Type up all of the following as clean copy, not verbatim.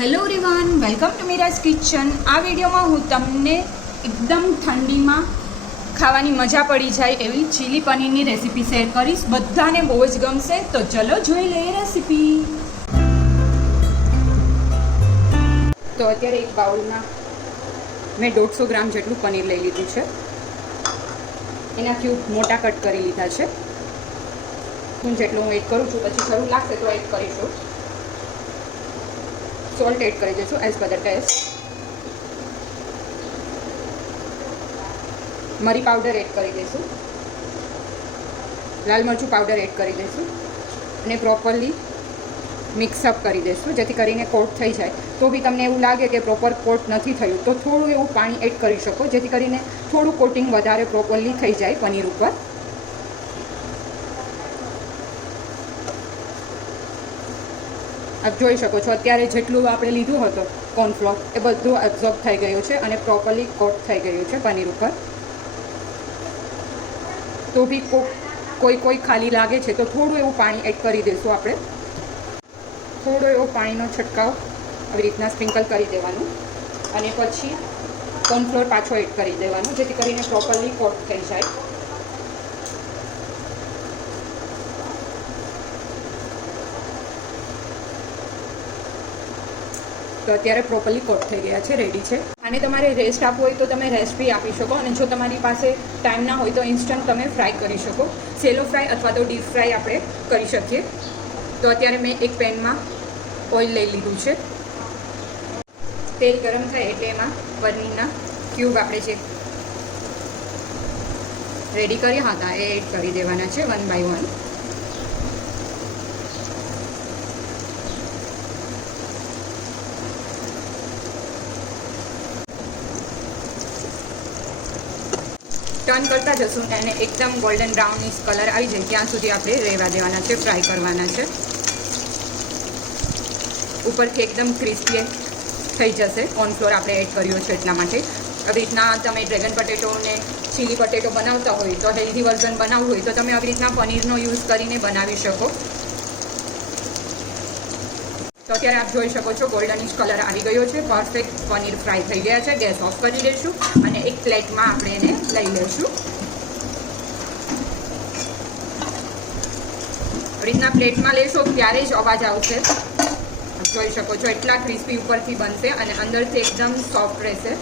Hello everyone, welcome to Mira's kitchen. આ વિડીયોમાં હું તમને એકદમ ઠંડીમાં ખાવાની મજા પડી જાય એવી ચીલી પનીરની રેસીપી શેર કરીશ। બધાને બહુ જ ગમશે, તો ચલો જોઈ લઈએ રેસીપી। તો અત્યારે એક બાઉલમાં મેં 150 ગ્રામ જેટલું પનીર લઈ લીધું છે। એના ક્યુબ મોટા કટ કરી લીધા છે। હું જેટલું હું એડ કરું છું, પછી જરૂર લાગશે તો એડ કરીશું। सॉल्ट एड कर दीजिए एज पर द टेस्ट। मरी पाउडर एड कर दीसु, लाल मरचू पाउडर एड कर दीसु અને પ્રોપરલી મિક્સઅપ કરી દઈશું, જેથી કરીને કોટ થઈ જાય। તો બી તમને એવું લાગે કે પ્રોપર કોટ નથી થયું તો થોડું એવું પાણી એડ કરી શકો, જેથી કરીને થોડું કોટિંગ વધારે પ્રોપરલી થઈ જાય પનીર ઉપર। આપ જોઈ શકો છો અત્યારે જેટલું આપણે લીધું હતું કોર્નફ્લોર એ બધું એબ્ઝોર્બ થઈ ગયું છે અને પ્રોપરલી કોટ થઈ ગયું છે પનીર ઉપર। તો બી કોઈ ખાલી લાગે છે તો થોડું એવું પાણી એડ કરી દઈશું આપણે। થોડો એવો પાણીનો છંટકાવ આવી રીતના સ્પ્રિંકલ કરી દેવાનું અને પછી કોર્નફ્લોર પાછો એડ કરી દેવાનો, જેથી કરીને પ્રોપરલી કોટ થઈ જાય। તો અત્યારે પ્રોપરલી કોટ થઈ ગયા છે, રેડી છે। અને તમારે રેસ્ટ આપવું હોય તો તમે રેસ્ટ બી આપી શકો, અને જો તમારી પાસે ટાઈમ ના હોય તો ઇન્સ્ટન્ટ તમે ફ્રાય કરી શકો। સેલો ફ્રાય અથવા તો ડીપ ફ્રાય આપણે કરી શકીએ। તો અત્યારે મેં એક પેનમાં ઓઇલ લઈ લીધું છે। તેલ ગરમ થાય એટલે એમાં પનીરના ક્યુબ આપણે જે રેડી કર્યા હતા એ એડ કરી દેવાના છે 1 બાય 1। ટર્ન કરતા જશું એને એકદમ ગોલ્ડન બ્રાઉનિશ કલર આવી જાય ત્યાં સુધી આપણે રહેવા દેવાના છે, ફ્રાય કરવાના છે। ઉપરથી એકદમ ક્રિસ્પી થઈ જશે, કોર્નફ્લોર આપણે એડ કર્યો છે એટલા માટે। આવી રીતના તમે ડ્રેગન પટેટોને ચીલી પટેટો બનાવતા હોય તો હેલ્ધી વર્ઝન બનાવવું હોય તો તમે આવી રીતના પનીરનો યુઝ કરીને બનાવી શકો। તો અત્યારે આપ જોઈ શકો છો ગોલ્ડનિશ કલર આવી ગયો છે, પરફેક્ટ પનીર ફ્રાય થઈ ગયા છે। ગેસ ઓફ કરી દઈશું અને એક પ્લેટમાં આપણે એને લઈ લઈશું। આવી રીતના પ્લેટમાં લેશો ત્યારે જ અવાજ આવશે। જોઈ શકો છો એટલા ક્રિસ્પી ઉપરથી બનશે અને અંદરથી એકદમ સોફ્ટ રહેશે।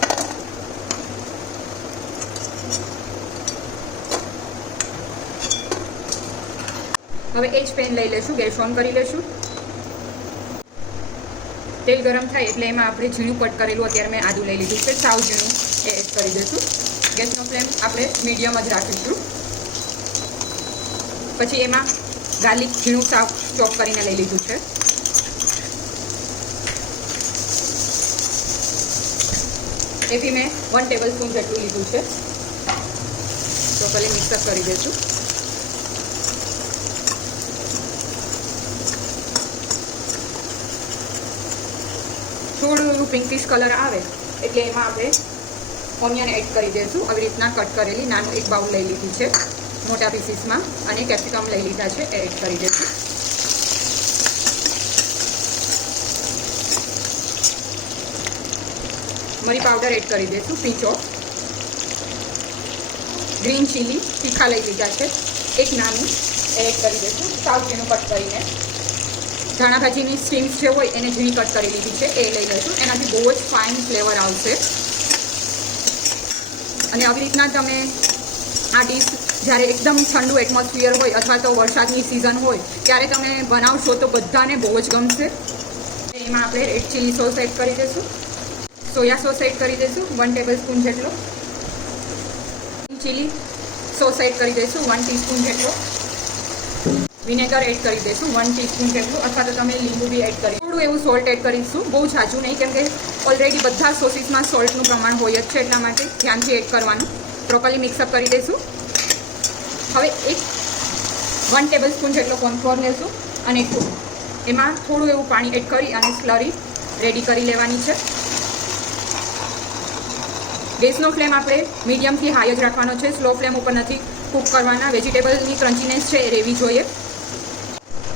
હવે એ જ પેન લઈ લઈશું, ગેસ ઓન કરી લઈશું। તેલ ગરમ થાય એટલે એમાં આપણે ઝીણું કટ કરેલું અત્યારે મેં આદું લઈ લીધું છે, સાવ ઝીણું એ એડ કરી દઈશું। ગેસનો ફ્લેમ આપણે મીડિયમ જ રાખીશું। પછી એમાં ગાર્લિક ઝીણું સાવ ચોપ કરીને લઈ લીધું છે। એ બી મેં 1 ટેબલ સ્પૂન જેટલું લીધું છે। પ્રોપરલી મિક્સઅપ કરી દઈશું। થોડું એવું પિંકિશ કલર આવે એટલે એમાં આપણે ઓનિયન એડ કરી દઈશું। આવી રીતના કટ કરેલી નાનું એક બાઉલ લઈ લીધું છે મોટા પીસીસમાં, અને કેપ્સિકમ લઈ લીધા છે એ એડ કરી દઈશું। મરી પાવડર એડ કરી દઈશું, પીંચો। ગ્રીન ચીલી તીખા લઈ લીધા છે એક નાનું, એ એડ કરી દઈશું સાવ ઝીણું કટ કરીને। ધાણા ભાજીની સ્ટીમ્સ જે હોય એને ઝીણી કટ કરી લીધી છે એ લઈ લઈશું, એનાથી બહુ જ ફાઇન ફ્લેવર આવશે। અને આવી રીતના તમે આ ડીશ જ્યારે એકદમ ઠંડુ એટમોસ્ફિયર હોય અથવા તો વરસાદની સિઝન હોય ત્યારે તમે બનાવશો તો બધાને બહુ જ ગમશે। એમાં આપણે રેડ ચીલી સોસ એડ કરી દઈશું, સોયા સોસ એડ કરી દઈશું 1 ટેબલ સ્પૂન જેટલો, ચીલી સોસ એડ કરી દઈશું 1 ટીસ્પૂન જેટલો, વિનેગર એડ કરી દઈશું 1 ટીસ્પૂન જેટલું, અથવા તો તમે લીંબુ બી એડ કરી થોડું એવું સોલ્ટ એડ કરીશું, બહુ ઝાઝું નહીં, કેમ કે ઓલરેડી બધા સોસીસમાં સોલ્ટનું પ્રમાણ હોય જ છે એટલા માટે ધ્યાનથી એડ કરવાનું। પ્રોપરલી મિક્સઅપ કરી દઈશું। હવે 1 ટેબલ સ્પૂન જેટલો કોર્નફ્લોર લેશું અને એમાં થોડું એવું પાણી એડ કરી અને સ્લરી રેડી કરી લેવાની છે। ગેસનો ફ્લેમ આપણે મીડિયમથી હાઈ જ રાખવાનો છે, સ્લો ફ્લેમ ઉપર નથી કૂક કરવાના। વેજીટેબલની ક્રન્ચીનેસ છે એ રહેવી જોઈએ।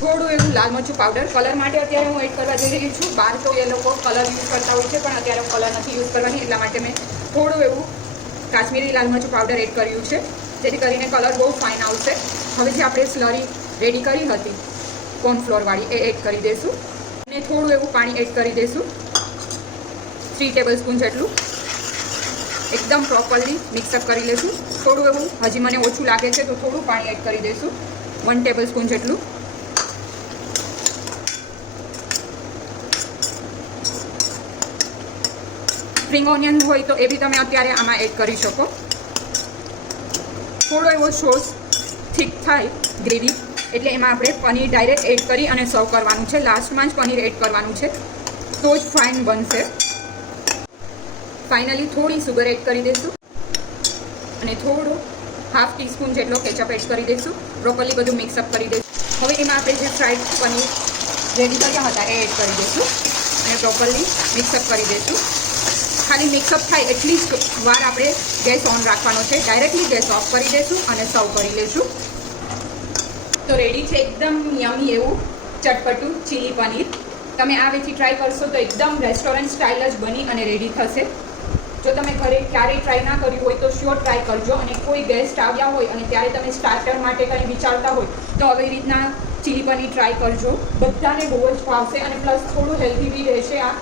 થોડું એવું લાલ મરચું પાવડર કલર માટે અત્યારે હું એડ કરવા જઈ રહી છું. બહાર તો એ લોકો કલર યુઝ કરતા હોય છે, પણ અત્યારે કલર નથી યુઝ કરવાની, એટલા માટે મેં થોડું એવું કાશ્મીરી લાલ મરચું પાવડર એડ કર્યું છે, જેથી કરીને કલર બહુ ફાઇન આવશે. હવે જે આપણે સ્લરી રેડી કરી હતી કોર્નફ્લોરવાળી, એ એડ કરી દઈશું અને થોડું એવું પાણી એડ કરી દઈશું, 3 ટેબલસ્પૂન જેટલું. એકદમ પ્રોપરલી મિક્સઅપ કરી લઈશું. થોડું એવું હજી મને ઓછું લાગે છે તો થોડું પાણી એડ કરી દઈશું, 1 ટેબલસ્પૂન જેટલું. સ્પ્રિંગ ઓનિયન હોય તો એ બી તમે અત્યારે આમાં એડ કરી શકો. થોડો એવો સોસ થીક થાય ગ્રેવી, એટલે એમાં આપણે પનીર ડાયરેક્ટ એડ કરી અને સર્વ કરવાનું છે. લાસ્ટમાં જ પનીર એડ કરવાનું છે, તો જ ફાઇન બનશે. ફાઇનલી થોડી સુગર એડ કરી દઈશું અને થોડું 1/2 ટીસ્પૂન જેટલો કેચઅપ એડ કરી દઈશું. પ્રોપરલી બધું મિક્સઅપ કરી દઈશું. હવે એમાં આપણે જે ફ્રાઈડ પનીર રેડી કર્યા હતા એ એડ કરી દઈશું અને પ્રોપરલી મિક્સઅપ કરી દઈશું. ખાલી મિક્સઅપ થાય એટલી જ વાર આપણે ગેસ ઓન રાખવાનો છે. ડાયરેક્ટલી ગેસ ઓફ કરી દઈશું અને સર્વ કરી લઈશું. તો રેડી છે એકદમ યમી એવું ચટપટું ચીલી પનીર. તમે આ વેથી ટ્રાય કરશો તો એકદમ રેસ્ટોરન્ટ સ્ટાઇલ જ બની અને રેડી થશે. જો તમે ઘરે ક્યારેય ટ્રાય ના કર્યું હોય તો શ્યોર ટ્રાય કરજો. અને કોઈ ગેસ્ટ આવ્યા હોય અને ત્યારે તમે સ્ટાર્ટર માટે કંઈ વિચારતા હોય તો આવી રીતના ચીલી પનીર ટ્રાય કરજો. બધાને બહુ જ ભાવશે અને પ્લસ થોડું હેલ્ધી બી રહેશે. આ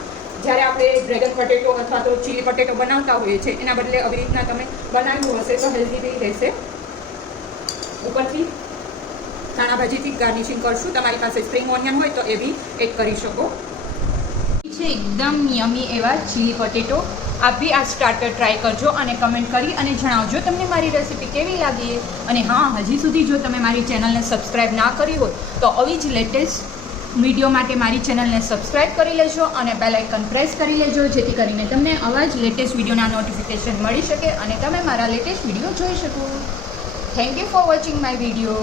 જ્યારે આપણે ડ્રેગન પટેટો અથવા તો ચીલી પટેટો બનાવતા હોઈએ છીએ એના બદલે આવી રીતના તમે બનાવ્યું હશે તો હેલ્ધી બી રહેશે. ઉપરથી ધાણા ભાજીથી ગાર્નિશિંગ કરશું. તમારી પાસે સ્પ્રિંગ ઓનિયન હોય તો એ બી એડ કરી શકો. છે એકદમ યમી એવા ચીલી પટેટો. આપ બી આ સ્ટાર્ટર ટ્રાય કરજો અને કમેન્ટ કરી અને જણાવજો તમને મારી રેસીપી કેવી લાગી. અને હા, હજી સુધી જો તમે મારી ચેનલને સબસ્ક્રાઈબ ના કરી હોય તો આવી જ લેટેસ્ટ વિડીયો માટે મારી ચેનલને સબસ્ક્રાઈબ કરી લેજો અને બેલ આઇકન પ્રેસ કરી લેજો, જેથી કરીને તમને આવા જ લેટેસ્ટ વિડીયોના નોટિફિકેશન મળી શકે અને તમે મારા લેટેસ્ટ વિડીયો જોઈ શકો. Thank you for watching my video.